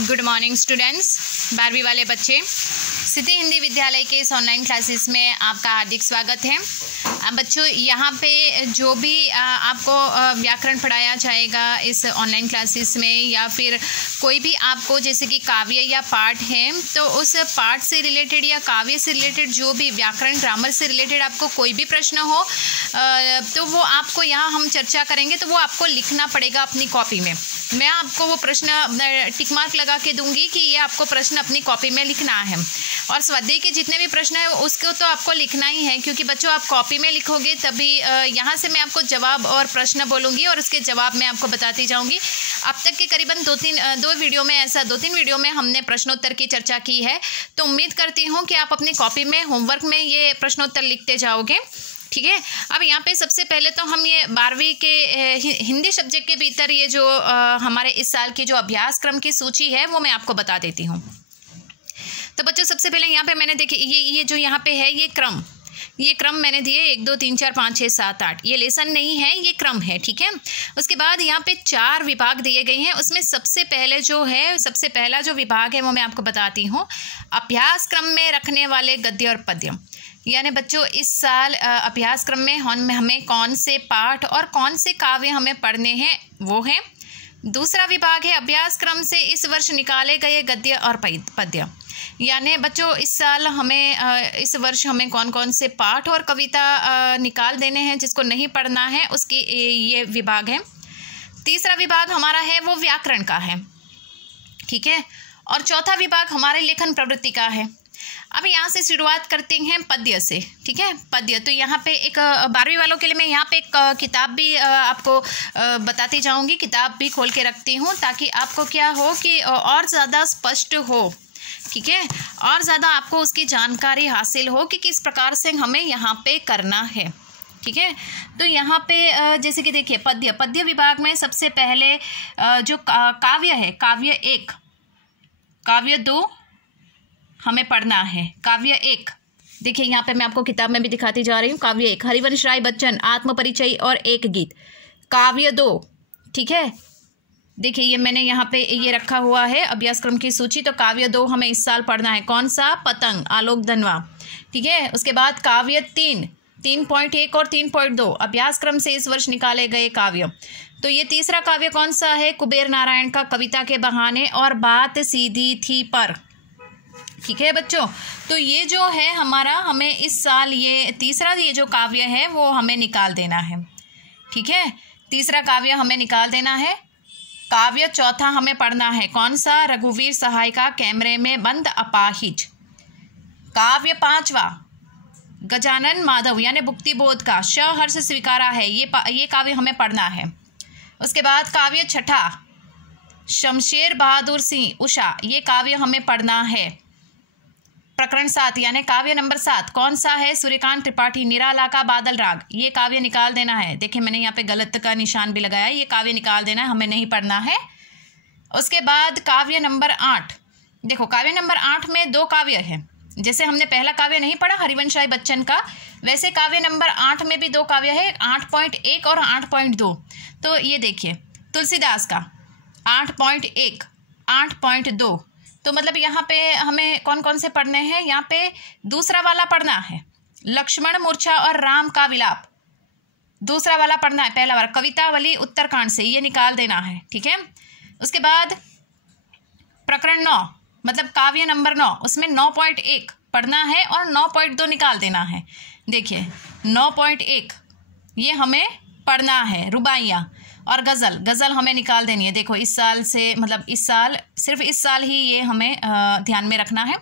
Good morning students, 12वीं वाले बच्चे, सिद्धि हिंदी विद्यालय के इस ऑनलाइन क्लासेस में आपका हार्दिक स्वागत है। बच्चों, यहाँ पे जो भी आपको व्याकरण पढ़ाया जाएगा इस ऑनलाइन क्लासेस में, या फिर कोई भी आपको जैसे कि काव्य या पाठ है, तो उस पाठ से रिलेटेड या काव्य से रिलेटेड जो भी व्याकरण ग्रामर से रिलेटेड आपको कोई भी प्रश्न हो तो वो आपको यहाँ हम चर्चा करेंगे, तो वो आपको लिखना पड़ेगा अपनी कॉपी में। मैं आपको वो प्रश्न टिक मार्क लगा के दूंगी कि ये आपको प्रश्न अपनी कॉपी में लिखना है, और स्वाध्याय के जितने भी प्रश्न है उसको तो आपको लिखना ही है, क्योंकि बच्चों आप कॉपी में लिखोगे तभी यहाँ से मैं आपको जवाब और प्रश्न बोलूँगी और उसके जवाब मैं आपको बताती जाऊँगी। अब तक के करीबन दो तीन वीडियो में हमने प्रश्नोत्तर की चर्चा की है, तो उम्मीद करती हूँ कि आप अपनी कॉपी में होमवर्क में ये प्रश्नोत्तर लिखते जाओगे। ठीक है, अब यहाँ पे सबसे पहले तो हम ये 12वीं के हिंदी सब्जेक्ट के भीतर ये जो हमारे इस साल की जो अभ्यासक्रम की सूची है वो मैं आपको बता देती हूँ। तो बच्चों, सबसे पहले यहाँ पे मैंने देखिए ये जो यहाँ पे है ये क्रम मैंने दिए 1 2 3 4 5 6 7 8। ये लेसन नहीं है, ये क्रम है। ठीक है, उसके बाद यहाँ पे 4 विभाग दिए गए हैं। उसमें सबसे पहला जो विभाग है वो मैं आपको बताती हूँ, अभ्यासक्रम में रखने वाले गद्य और पद्य। यानी बच्चों, इस साल अभ्यासक्रम में हमें कौन से पाठ और कौन से काव्य हमें पढ़ने हैं वो है। दूसरा विभाग है अभ्यासक्रम से इस वर्ष निकाले गए गद्य और पद्य। यानी बच्चों, इस वर्ष हमें कौन कौन से पाठ और कविता निकाल देने हैं, जिसको नहीं पढ़ना है उसकी ये विभाग है। तीसरा विभाग हमारा है वो व्याकरण का है। ठीक है, और चौथा विभाग हमारे लेखन प्रवृत्ति का है। अब यहाँ से शुरुआत करते हैं पद्य से। ठीक है, पद्य तो यहाँ पे एक 12वीं वालों के लिए मैं यहाँ पे एक किताब भी आपको बताती जाऊँगी, किताब भी खोल के रखती हूँ, ताकि आपको क्या हो कि और ज़्यादा स्पष्ट हो। ठीक है, और ज़्यादा आपको उसकी जानकारी हासिल हो कि किस प्रकार से हमें यहाँ पे करना है। ठीक है, तो यहाँ पे जैसे कि देखिए पद्य विभाग में सबसे पहले जो काव्य है, काव्य 1, काव्य 2 हमें पढ़ना है। काव्य 1 देखिए, यहाँ पे मैं आपको किताब में भी दिखाती जा रही हूँ। काव्य 1 हरिवंश राय बच्चन, आत्मपरिचय और एक गीत। काव्य 2, ठीक है, देखिए ये मैंने यहाँ पे ये रखा हुआ है अभ्यासक्रम की सूची। तो काव्य 2 हमें इस साल पढ़ना है, कौन सा? पतंग, आलोक धनवा। ठीक है, उसके बाद काव्य 3, 3.1 और 3.2 अभ्यासक्रम से इस वर्ष निकाले गए काव्य। तो ये तीसरा काव्य कौन सा है? कुबेर नारायण का कविता के बहाने और बात सीधी थी पर। ठीक है बच्चों, तो ये जो है हमारा, हमें इस साल ये तीसरा ये जो काव्य है वो हमें निकाल देना है। ठीक है, तीसरा काव्य हमें निकाल देना है। काव्य चौथा हमें पढ़ना है, कौन सा? रघुवीर सहाय का कैमरे में बंद अपाहिज। काव्य 5वां गजानन माधव यानी भुक्ति बोध का श हर्ष स्वीकारा है, ये काव्य हमें पढ़ना है। उसके बाद काव्य 6ठा शमशेर बहादुर सिंह उषा, ये काव्य हमें पढ़ना है। प्रकरण 7 यानी काव्य नंबर 7 कौन सा है? सूर्यकांत त्रिपाठी निराला का बादल राग, ये काव्य निकाल देना है। देखिए मैंने यहाँ पे गलत का निशान भी लगाया, ये काव्य निकाल देना है, हमें नहीं पढ़ना है। उसके बाद काव्य नंबर 8, देखो काव्य नंबर 8 में 2 काव्य है। जैसे हमने पहला काव्य नहीं पढ़ा हरिवंश राय बच्चन का, वैसे काव्य नंबर 8 में भी 2 काव्य है, 8.1 और 8.2। तो ये देखिए तुलसीदास का 8.1, 8.2। तो मतलब यहाँ पे हमें कौन कौन से पढ़ने हैं? यहाँ पे दूसरा वाला पढ़ना है, लक्ष्मण मूर्छा और राम का विलाप, दूसरा वाला पढ़ना है। पहला वाला कवितावली उत्तरकांड से, ये निकाल देना है। ठीक है, उसके बाद प्रकरण 9 मतलब काव्य नंबर 9, उसमें 9.1 पढ़ना है और 9.2 निकाल देना है। देखिए 9.1 ये हमें पढ़ना है। रुबाइयाँ और गज़ल हमें निकाल देनी है। देखो इस साल से, मतलब इस साल, सिर्फ इस साल ही ये हमें ध्यान में रखना है।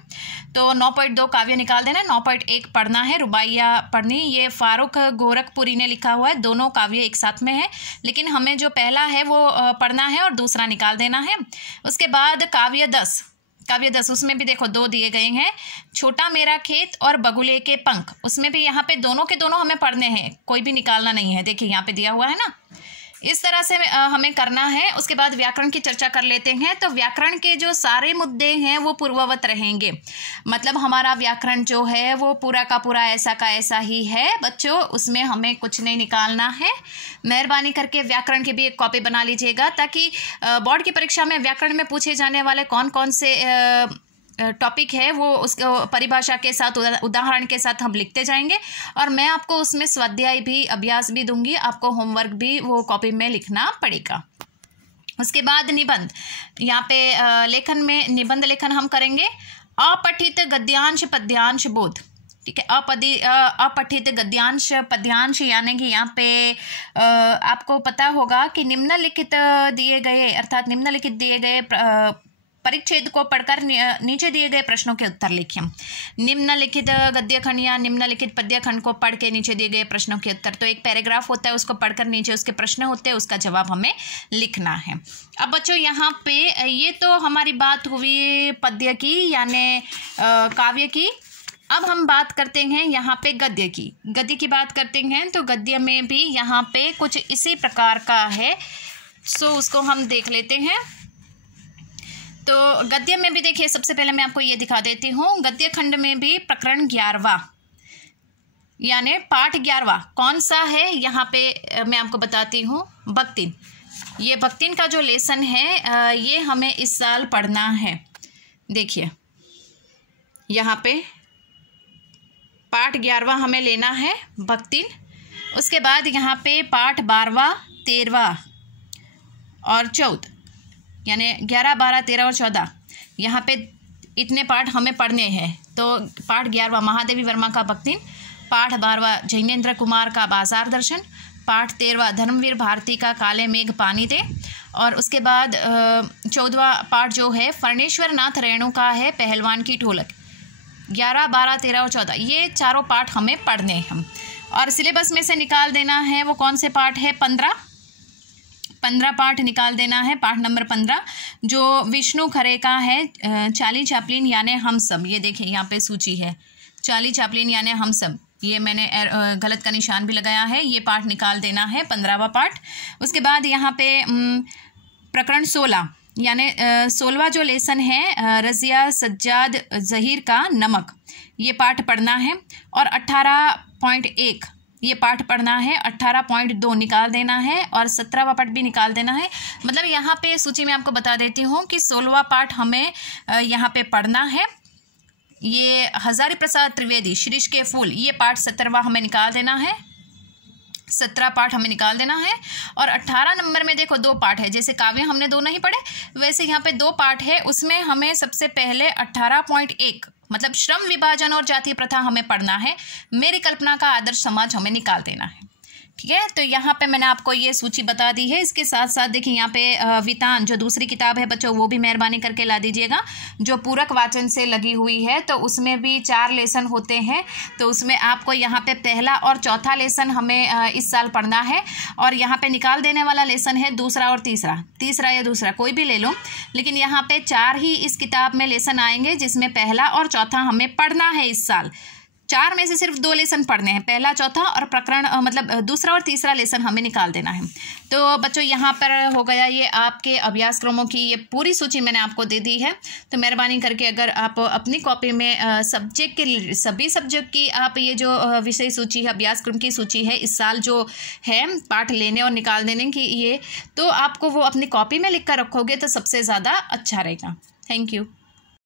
तो 9.2 काव्य निकाल देना है, 9.1 पढ़ना है, रुबाइया पढ़नी। ये फारूक गोरखपुरी ने लिखा हुआ है, दोनों काव्य एक साथ में है, लेकिन हमें जो पहला है वो पढ़ना है और दूसरा निकाल देना है। उसके बाद काव्य 10 उसमें भी देखो 2 दिए गए हैं, छोटा मेरा खेत और बगुले के पंख। उसमें भी यहाँ पे दोनों के दोनों हमें पढ़ने हैं, कोई भी निकालना नहीं है। देखिए यहाँ पे दिया हुआ है ना, इस तरह से हमें करना है। उसके बाद व्याकरण की चर्चा कर लेते हैं। तो व्याकरण के जो सारे मुद्दे हैं वो पूर्ववत रहेंगे, मतलब हमारा व्याकरण जो है वो पूरा का पूरा ऐसा का ऐसा ही है बच्चों, उसमें हमें कुछ नहीं निकालना है। मेहरबानी करके व्याकरण की भी एक कॉपी बना लीजिएगा, ताकि बोर्ड की परीक्षा में व्याकरण में पूछे जाने वाले कौन कौन से टॉपिक है वो उसको परिभाषा के साथ, उदाहरण के साथ हम लिखते जाएंगे। और मैं आपको उसमें स्वाध्याय भी, अभ्यास भी दूंगी, आपको होमवर्क भी वो कॉपी में लिखना पड़ेगा। उसके बाद निबंध, यहाँ पे लेखन में निबंध लेखन हम करेंगे। अपठित गद्यांश पद्यांश बोध, ठीक है। अपठित गद्यांश पद्यांश यानी कि यहाँ पे आपको पता होगा कि निम्नलिखित दिए गए, अर्थात निम्नलिखित दिए गए परिच्छेद को पढ़कर नीचे दिए गए प्रश्नों के उत्तर लिखिए। निम्नलिखित गद्य खंड या निम्नलिखित पद्य खंड को पढ़ के नीचे दिए गए प्रश्नों के उत्तर, तो एक पैराग्राफ होता है, उसको पढ़कर नीचे उसके प्रश्न होते हैं, उसका जवाब हमें लिखना है। अब बच्चों यहाँ पे ये तो हमारी बात हुई पद्य की यानी काव्य की। अब हम बात करते हैं यहाँ पे गद्य की। गद्य की बात करते हैं तो गद्य में भी यहाँ पे कुछ इसी प्रकार का है, सो उसको हम देख लेते हैं। तो गद्य में भी देखिए, सबसे पहले मैं आपको ये दिखा देती हूँ। गद्य खंड में भी प्रकरण 11वां यानी पाठ 11वां कौन सा है, यहाँ पे मैं आपको बताती हूँ। भक्तिन, ये भक्तिन का जो लेसन है ये हमें इस साल पढ़ना है। देखिए यहाँ पे पाठ 11वां हमें लेना है भक्तिन। उसके बाद यहाँ पे पाठ 12वां 13वां और 14 यानी 11, 12, 13 और 14, यहाँ पे इतने पाठ हमें पढ़ने हैं। तो पाठ 11वां महादेवी वर्मा का भक्तिन, पाठ 12वां जैनेन्द्र कुमार का बाजार दर्शन, पाठ 13वां धर्मवीर भारती का काले मेघ पानी दे, और उसके बाद 14वां पाठ जो है फर्णेश्वर नाथ रेणु का है पहलवान की ढोलक। 11, 12, 13 और 14 ये चारों पाठ हमें पढ़ने हैं हम। और सिलेबस में से निकाल देना है वो कौन से पाठ है, 15 पाठ निकाल देना है। पाठ नंबर 15 जो विष्णु खरे का है, चार्ली चैपलिन यानी हम सब। ये देखिए यहाँ पे सूची है, चार्ली चैपलिन यानी हम सब, ये मैंने गलत का निशान भी लगाया है। ये पाठ निकाल देना है, 15वां पाठ। उसके बाद यहाँ पे प्रकरण 16 यानी 16वां जो लेसन है रज़िया सज्जाद ज़हीर का नमक, ये पाठ पढ़ना है। और 18.1 ये पाठ पढ़ना है, 18.2 निकाल देना है, और 17वां पाठ भी निकाल देना है। मतलब यहाँ पे सूची में आपको बता देती हूँ कि 16वां पाठ हमें यहाँ पे पढ़ना है। ये हजारी प्रसाद त्रिवेदी शीरीष के फूल, ये पाठ 17वां हमें निकाल देना है, 17 पाठ हमें निकाल देना है। और 18 नंबर में देखो 2 पाठ है, जैसे काव्य हमने 2 नहीं पढ़े वैसे यहाँ पे 2 पाठ है। उसमें हमें सबसे पहले 18.1 मतलब श्रम विभाजन और जाति प्रथा हमें पढ़ना है। मेरी कल्पना का आदर्श समाज हमें निकाल देना है, ठीक है। तो यहाँ पे मैंने आपको ये सूची बता दी है। इसके साथ साथ देखिए यहाँ पे वितान जो दूसरी किताब है बच्चों, वो भी मेहरबानी करके ला दीजिएगा, जो पूरक वाचन से लगी हुई है। तो उसमें भी 4 लेसन होते हैं, तो उसमें आपको यहाँ पे पहला और चौथा लेसन हमें इस साल पढ़ना है। और यहाँ पे निकाल देने वाला लेसन है दूसरा और तीसरा या दूसरा कोई भी ले लो, लेकिन यहाँ पे 4 ही इस किताब में लेसन आएंगे, जिसमें पहला और चौथा हमें पढ़ना है इस साल। 4 में से सिर्फ 2 लेसन पढ़ने हैं, पहला चौथा, और प्रकरण मतलब दूसरा और तीसरा लेसन हमें निकाल देना है। तो बच्चों यहाँ पर हो गया ये आपके अभ्यास क्रमों की ये पूरी सूची मैंने आपको दे दी है। तो मेहरबानी करके अगर आप अपनी कॉपी में सब्जेक्ट के सभी सब्जेक्ट की आप ये जो विषय सूची है, अभ्यास क्रम की सूची है इस साल जो है पाठ लेने और निकाल देने की, ये तो आपको वो अपनी कॉपी में लिख कर रखोगे तो सबसे ज़्यादा अच्छा रहेगा। Thank you.